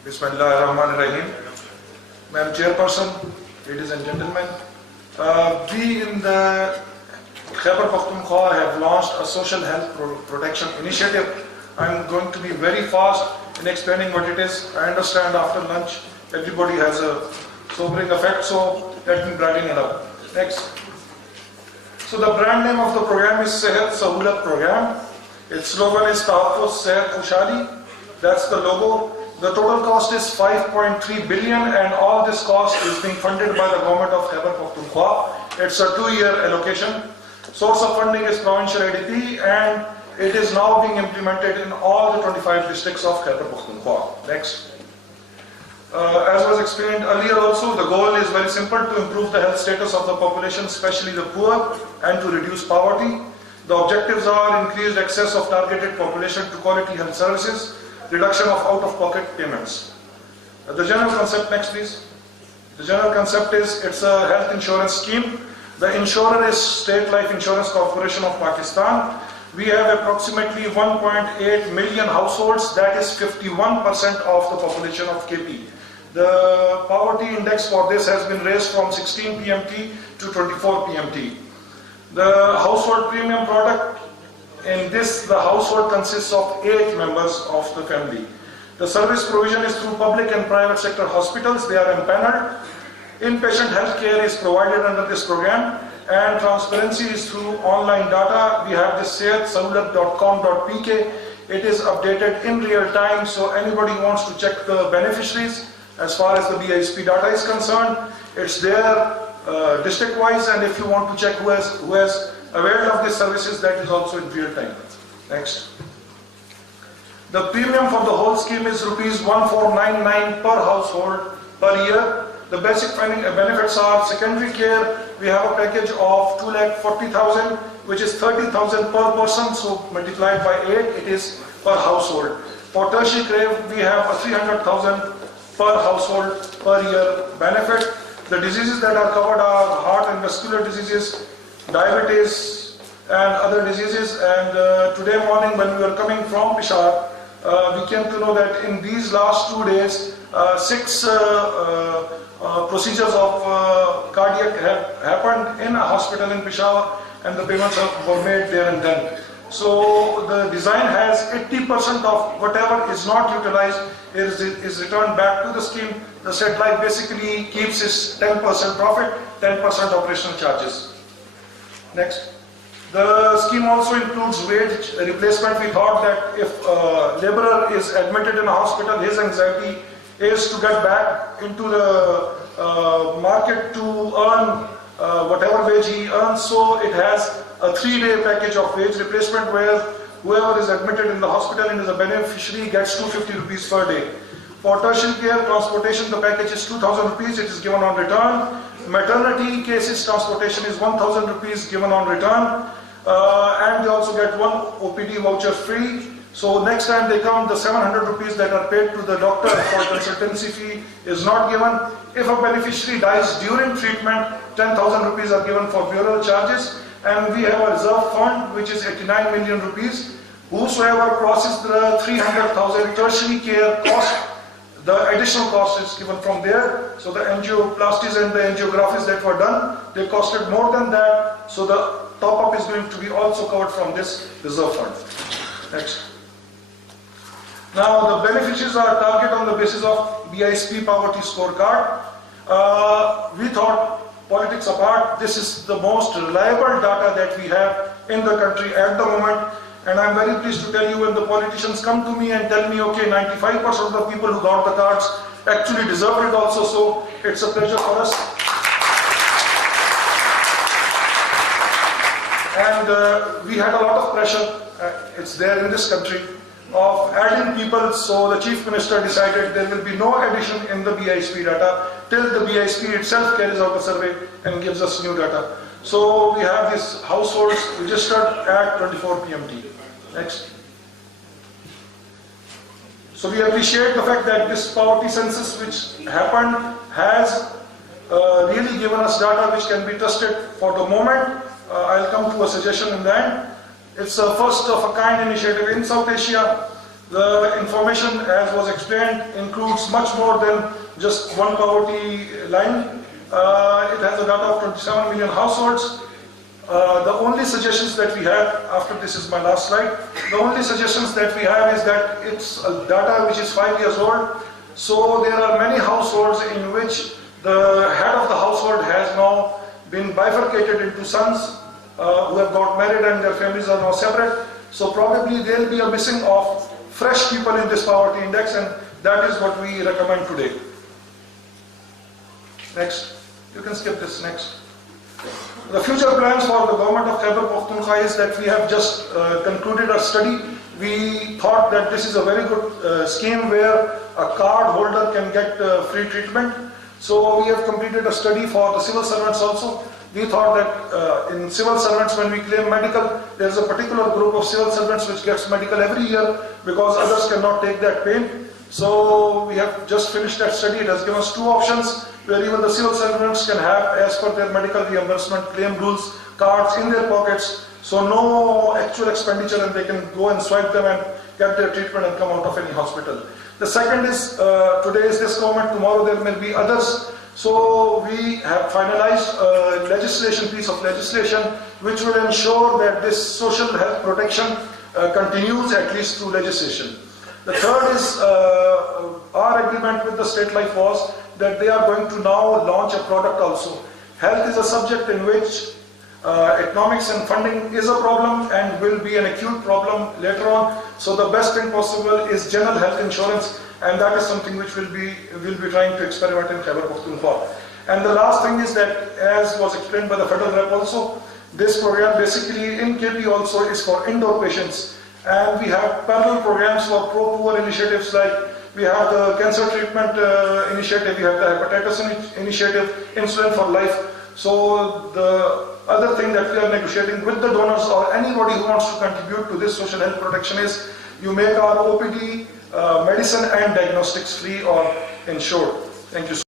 Bismillahirrahmanirrahim. Madam Chairperson, ladies and gentlemen, we in the Khyber Pakhtunkhwa have launched a social health protection initiative. I'm going to be very fast in explaining what it is. I understand after lunch everybody has a sobering effect, so let me brighten it up. Next. So the brand name of the program is Sehat Sahulat Program. Its slogan is Tahaffuz Sehat Khushhali. That's the logo. The total cost is 5.3 billion and all this cost is being funded by the government of Khyber Pakhtunkhwa. It's a 2-year allocation. Source of funding is provincial ADP and it is now being implemented in all the 25 districts of Khyber Pakhtunkhwa. Next. As was explained earlier also, the goal is very simple: to improve the health status of the population, especially the poor, and to reduce poverty. The objectives are increased access of targeted population to quality health services, reduction of out-of-pocket payments. The general concept, next please. The general concept is, it's a health insurance scheme. The insurer is State Life Insurance Corporation of Pakistan. We have approximately 1.8 million households, that is 51% of the population of KP. The poverty index for this has been raised from 16 PMT to 24 PMT. The household premium product, in this the household consists of 8 members of the family. The service provision is through public and private sector hospitals. They are empaneled. Inpatient health care is provided under this program, and transparency is through online data. We have this sehatsahulat.com.pk. It is updated in real time, so anybody wants to check the beneficiaries as far as the BISP data is concerned, it's there district-wise, and if you want to check who has availed of these services, that is also in real time. Next. The premium for the whole scheme is rupees 1499 per household per year. The basic benefits are secondary care. We have a package of 2,40,000, which is 30,000 per person, so multiplied by 8, it is per household. For tertiary care, we have a 300,000 per household per year benefit. The diseases that are covered are heart and vascular diseases, diabetes and other diseases. And today morning when we were coming from Peshawar, we came to know that in these last 2 days, 6 procedures of cardiac have happened in a hospital in Peshawar, and the payments were made there and then. So the design has 80% of whatever is not utilized is returned back to the scheme. The State Life basically keeps its 10% profit, 10% operational charges. Next. The scheme also includes wage replacement. We thought that if a laborer is admitted in a hospital, his anxiety is to get back into the market to earn whatever wage he earns. So it has a 3-day package of wage replacement where whoever is admitted in the hospital and is a beneficiary gets 250 rupees per day. For tertiary care transportation, the package is 2,000 rupees. It is given on return. Maternity cases transportation is 1,000 rupees given on return. And they also get 1 OPD voucher free. So next time they come, the 700 rupees that are paid to the doctor for consultancy fee is not given. If a beneficiary dies during treatment, 10,000 rupees are given for burial charges. And we have a reserve fund which is 89 million rupees. Whosoever crosses the 300,000 tertiary care cost, the additional cost is given from there. So the angioplasties and the angiographies that were done, they costed more than that. So the top-up is going to be also covered from this reserve fund. Next. Now the beneficiaries are targeted on the basis of BISP poverty scorecard. We thought, politics apart, this is the most reliable data that we have in the country at the moment. And I'm very pleased to tell you, when the politicians come to me and tell me, okay, 95% of the people who got the cards actually deserved it also, so it's a pleasure for us. And we had a lot of pressure, it's there in this country, of adding people, so the Chief Minister decided there will be no addition in the BISP data till the BISP itself carries out a survey and gives us new data. So we have these households registered at 24 PMT. Next. So we appreciate the fact that this poverty census which happened has really given us data which can be trusted for the moment. I'll come to a suggestion in the end. It's a first of a kind initiative in South Asia. The information, as was explained, includes much more than just one poverty line. It has a data of 27 million households. The only suggestions that we have, after this is my last slide, the only suggestions that we have is that it's a data which is 5 years old. So there are many households in which the head of the household has now been bifurcated into sons who have got married and their families are now separate. So probably there will be a missing of fresh people in this poverty index, and that is what we recommend today. Next. You can skip this next. The future plans for the government of Khyber Pakhtunkhwa is that we have just concluded a study. We thought that this is a very good scheme where a card holder can get free treatment. So we have completed a study for the civil servants also. We thought that in civil servants, when we claim medical, there is a particular group of civil servants which gets medical every year because others cannot take that pain. So we have just finished that study. It has given us two options where even the civil servants can have, as per their medical reimbursement claim rules, cards in their pockets. So no actual expenditure, and they can go and swipe them and get their treatment and come out of any hospital. The second is, today is this government, tomorrow there may be others. So we have finalized a piece of legislation which will ensure that this social health protection continues at least through legislation. The third is our agreement with the state life was that they are going to now launch a product also. Health is a subject in which economics and funding is a problem and will be an acute problem later on. So the best thing possible is general health insurance, and that is something which we'll be trying to experiment in Khyber Pakhtunkhwa. And the last thing is that, as was explained by the federal rep also, this program basically in KP also is for indoor patients. And we have parallel programs for pro-poor initiatives, like we have the cancer treatment initiative, we have the hepatitis initiative, Insulin for Life. So the other thing that we are negotiating with the donors or anybody who wants to contribute to this social health protection is you make our OPD, medicine and diagnostics free or insured. Thank you.